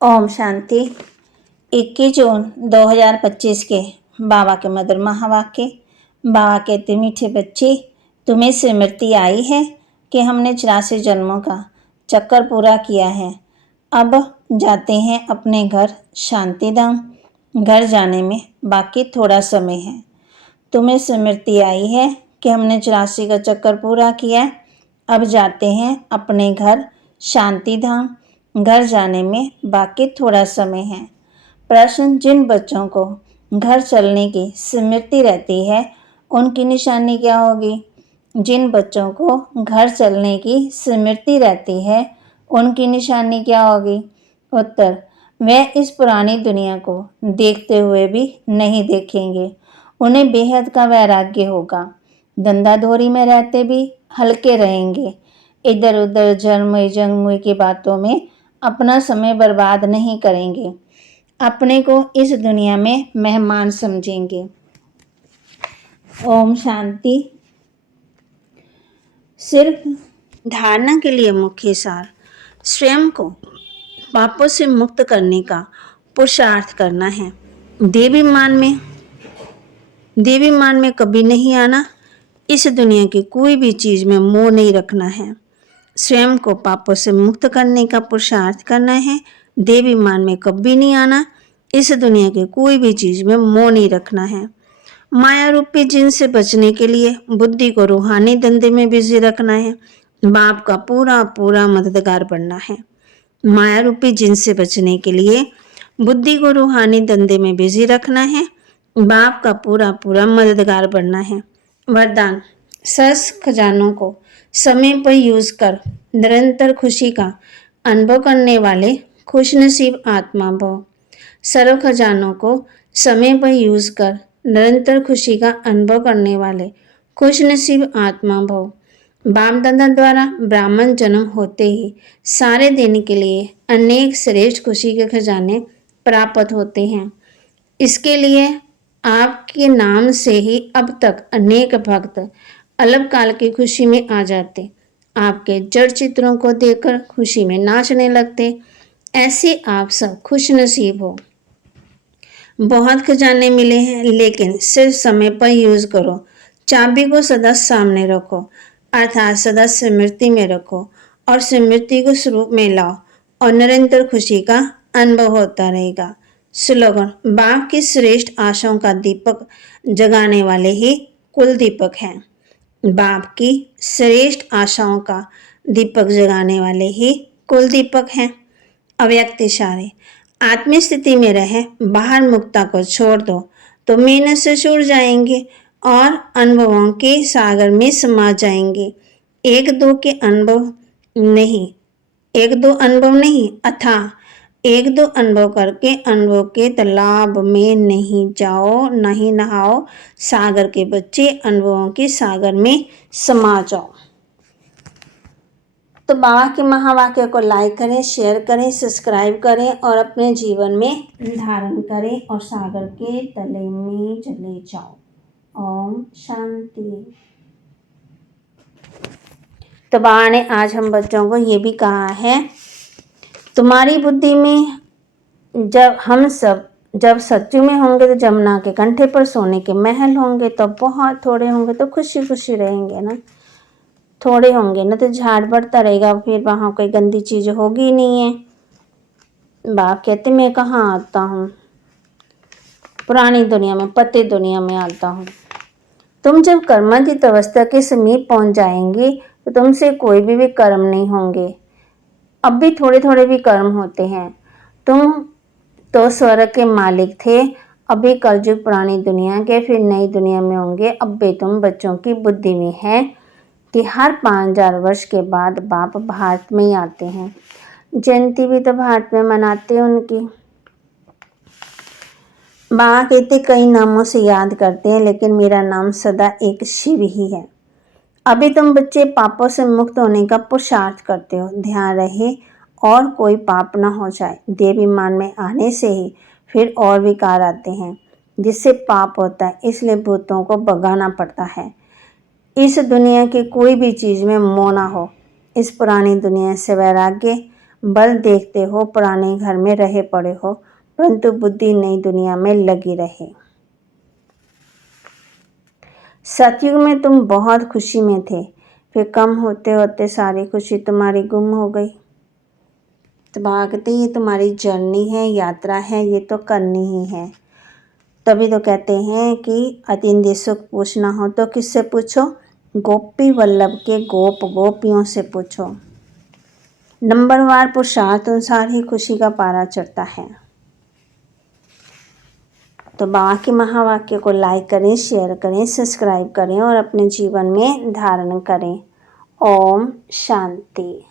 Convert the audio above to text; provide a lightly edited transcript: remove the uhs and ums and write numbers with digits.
ओम शांति। 21 जून 2025 के बाबा के मधुर महावाक्य। बाबा कहते, मीठे बच्चे, तुम्हें स्मृति आई है कि हमने 84 जन्मों का चक्कर पूरा किया है। अब जाते हैं अपने घर शांति धाम। घर जाने में बाकी थोड़ा समय है। तुम्हें स्मृति आई है कि हमने 84 का चक्कर पूरा किया। अब जाते हैं अपने घर शांति धाम। घर जाने में बाकी थोड़ा समय है। प्रश्न, जिन बच्चों को घर चलने की स्मृति रहती है उनकी निशानी क्या होगी? जिन बच्चों को घर चलने की स्मृति रहती है उनकी निशानी क्या होगी? उत्तर, वे इस पुरानी दुनिया को देखते हुए भी नहीं देखेंगे। उन्हें बेहद का वैराग्य होगा। धंधाधोरी में रहते भी हल्के रहेंगे। इधर उधर जन्म जंगमुई की बातों में अपना समय बर्बाद नहीं करेंगे। अपने को इस दुनिया में मेहमान समझेंगे। ओम शांति। सिर्फ धारणा के लिए मुख्य सार, स्वयं को पापों से मुक्त करने का पुरुषार्थ करना है। देवी मान में कभी नहीं आना। इस दुनिया की कोई भी चीज में मोह नहीं रखना है। स्वयं को पापों से मुक्त करने का पुरुषार्थ करना है। देवी मान में कभी नहीं आना। इस दुनिया की कोई भी चीज में मोह नहीं रखना है। माया रूपी जिन से बचने के लिए बुद्धि को रूहानी धंधे में बिजी रखना है। बाप का पूरा पूरा मददगार बनना है। माया रूपी जिन से बचने के लिए बुद्धि को रूहानी धंधे में बिजी रखना है। बाप का पूरा पूरा मददगार बनना है। वरदान, सहज खजानों को समय पर यूज कर निरंतर खुशी का अनुभव करने वाले खुशनसीब आत्मा भव। सर्व खजानों को समय पर यूज कर निरंतर खुशी का अनुभव करने वाले खुशनसीब आत्मा भव। बाप दादा द्वारा ब्राह्मण जन्म होते ही सारे दिन के लिए अनेक श्रेष्ठ खुशी के खजाने प्राप्त होते हैं। इसके लिए आपके नाम से ही अब तक अनेक भक्त अल्पकाल की खुशी में आ जाते। आपके जड़ चित्रों को देखकर खुशी में नाचने लगते। ऐसे आप सब खुश नसीब हो। बहुत खजाने मिले हैं, लेकिन सिर्फ समय पर यूज करो। चाबी को सदा सामने रखो, अर्थात सदा स्मृति में रखो और स्मृति को स्वरूप में लाओ और निरंतर खुशी का अनुभव होता रहेगा। स्लोगन, बाप की श्रेष्ठ आशाओं का दीपक जगाने वाले ही कुल दीपक हैं। बाप की श्रेष्ठ आशाओं का दीपक जगाने वाले ही कुल दीपक हैं। अव्यक्त इशारे, आत्मिक स्थिति में रहे, बाहर मुक्ता को छोड़ दो तो मेहनत से छूट जाएंगे और अनुभवों के सागर में समा जाएंगे। एक दो अनुभव नहीं अथाह एक दो अनुभव करके अनुभव के तालाब में नहीं जाओ, नहीं नहाओ। सागर के बच्चे अनुभवों के सागर में समा जाओ। तो बाबा के महावाक्य को लाइक करें, शेयर करें, सब्सक्राइब करें और अपने जीवन में धारण करें और सागर के तले में चले जाओ। ओम शांति। तो बाबा ने आज हम बच्चों को ये भी कहा है, तुम्हारी बुद्धि में जब सत्यु में होंगे तो जमुना के कंठे पर सोने के महल होंगे, तो बहुत थोड़े होंगे तो खुशी खुशी रहेंगे ना। थोड़े होंगे ना तो झाड़ बढ़ता रहेगा, फिर वहाँ कोई गंदी चीज होगी नहीं है। बाप कहते मैं कहाँ आता हूँ, पुरानी दुनिया में, पते दुनिया में आता हूँ। तुम जब कर्मातीत अवस्था के समीप पहुंच जाएंगे तो तुमसे कोई भी कर्म नहीं होंगे। अब भी थोड़े थोड़े भी कर्म होते हैं। तुम तो स्वर्ग के मालिक थे, अभी कलयुग पुरानी दुनिया के, फिर नई दुनिया में होंगे। अब भी तुम बच्चों की बुद्धि में है कि हर 5000 वर्ष के बाद बाप भारत में ही आते हैं। जयंती भी तो भारत में मनाते हैं उनकी। बाबा कहते कई नामों से याद करते हैं, लेकिन मेरा नाम सदा एक शिव ही है। अभी तुम बच्चे पापों से मुक्त होने का पुरुषार्थ करते हो। ध्यान रहे और कोई पाप न हो जाए। देवी मान में आने से ही फिर और विकार आते हैं जिससे पाप होता है, इसलिए भूतों को भगाना पड़ता है। इस दुनिया की कोई भी चीज़ में मोह ना हो। इस पुरानी दुनिया से वैराग्य बल देखते हो पुराने घर में रहे पड़े हो, परंतु बुद्धि नई दुनिया में लगी रहे। सतयुग में तुम बहुत खुशी में थे, फिर कम होते होते सारी खुशी तुम्हारी गुम हो गई। तो भागते ये तुम्हारी जर्नी है, यात्रा है, ये तो करनी ही है। तभी तो कहते हैं कि अतीन्द्रिय सुख पूछना हो तो किससे पूछो? गोपी वल्लभ के गोप गोपियों से पूछो। नंबरवार पुरुषार्थ अनुसार ही खुशी का पारा चढ़ता है। तो बाबा के महावाक्य को लाइक करें, शेयर करें, सब्सक्राइब करें और अपने जीवन में धारण करें। ओम शांति।